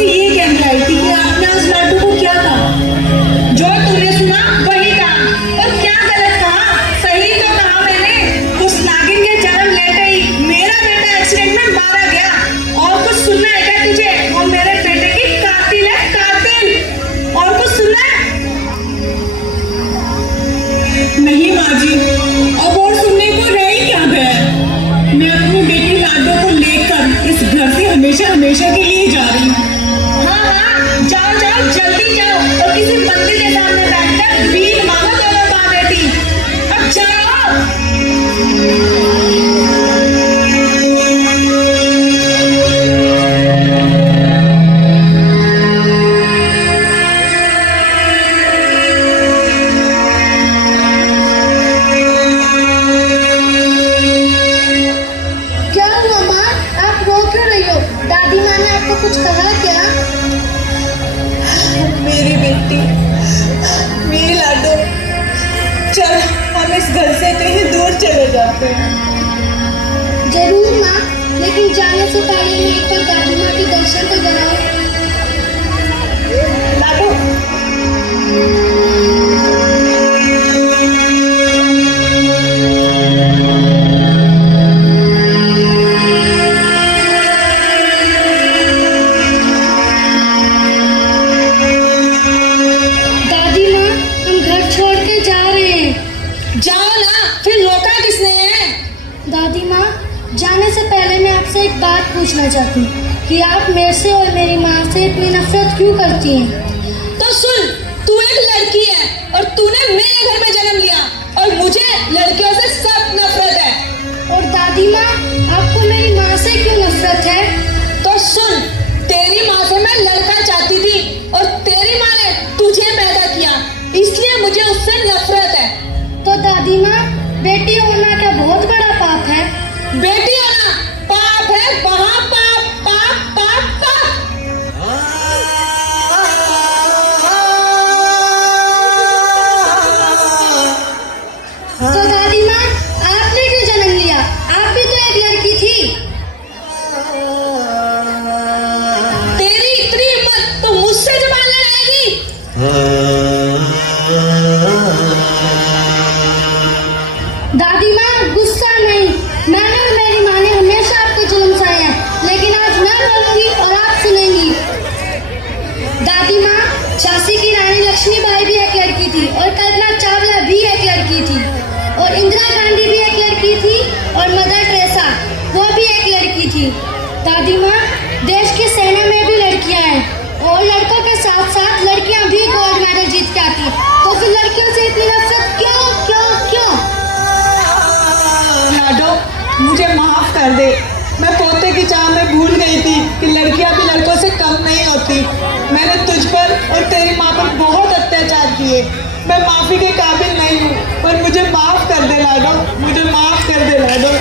आपसे ये कहने आई थी कि आपने उस लड्डू को क्या कहा? जो तुमने सुना वही कहा। और क्या गलत कहा, सही तो कहा मैंने। उस नागिन के जन्म लेते ही मेरा बेटा एक्सीडेंट में मारा गया। और कुछ सुनना है क्या तुझे? वो मेरे बेटे की कातिल है, कातिल। और कुछ सुनना है? नहीं माँ जी, अब और सुनने को रह ही क्या गया। मैं अपनी बेटी लाडो को लेकर इस घर से हमेशा हमेशा के लिए जा रही हूँ। हाँ हाँ, जाओ जाओ, जल्दी जाओ और किसी मंदिर के सामने बैठकर भीख मांगो दोनों माँ बेटी। अब जाओ। क्या हुआ माँ, आप रो क्यों रही हो? दादी माँ ने आपको कुछ कहा क्या? मेरी बेटी, मेरी लाडो, चल हम इस घर से कहीं दूर चले जाते हैं। जरूर माँ, लेकिन जाने से पहले मैं एक बार दादी माँ के दर्शन तो कराओ। लाडो, दादी माँ, हम घर छोड़ के जा रहे हैं। जाओ ना, फिर रोका किसने है? दादी माँ, जाने से पहले मैं आपसे एक बात पूछना चाहती हूँ कि आप मेरे से और मेरी माँ से इतनी नफरत क्यों करती हैं? तो सुन, तू एक लड़की है और तूने मेरे घर में जन्म लिया और मुझे लड़कियों से सख्त नफरत है। और दादी माँ, आपको मेरी माँ से क्यों नफरत है? तो सुन, तेरी माँ से मैं लड़का चाहती थी और तेरी माँ ने तुझे पैदा किया, इसलिए मुझे उससे नफरत है। तो दादी माँ, बेटी होना क्या बहुत बड़ा पाप है? बेटी होना पाप है, महापाप, पाप पाप पाप। तो दादी माँ, आपने क्यों जन्म लिया? आप भी तो एक लड़की थी। तेरी इतनी हिम्मत तो मुझसे जुबान लड़ाएगी? दादी माँ, गुस्सा नहीं। मैंने और मेरी माँ ने हमेशा आपको जुल्म सहे हैं, लेकिन आज मैं बोलूंगी और आप सुनेंगी। दादी माँ, झांसी की रानी लक्ष्मीबाई भी एक लड़की थी और कल्पना चावला भी एक लड़की थी और इंदिरा गांधी भी एक लड़की थी और मदर टेरेसा वो भी एक लड़की थी। दादी माँ, देश की सेना में भी लड़कियाँ हैं और लड़कों के साथ साथ लड़कियाँ भी गोल्ड मेडल जीत के आती हैं। तो फिर लड़कियों से इतनी नफरत क्यों क्यों क्यों? लाडो, मुझे माफ कर दे। मैं पोते की चाह में भूल गई थी कि लड़कियां भी लड़कों से कम नहीं होती। मैंने तुझ पर और तेरी माँ पर बहुत अत्याचार किए। मैं माफी के काबिल नहीं हूँ, पर मुझे माफ कर दे लाडो, मुझे माफ कर दे लाडो।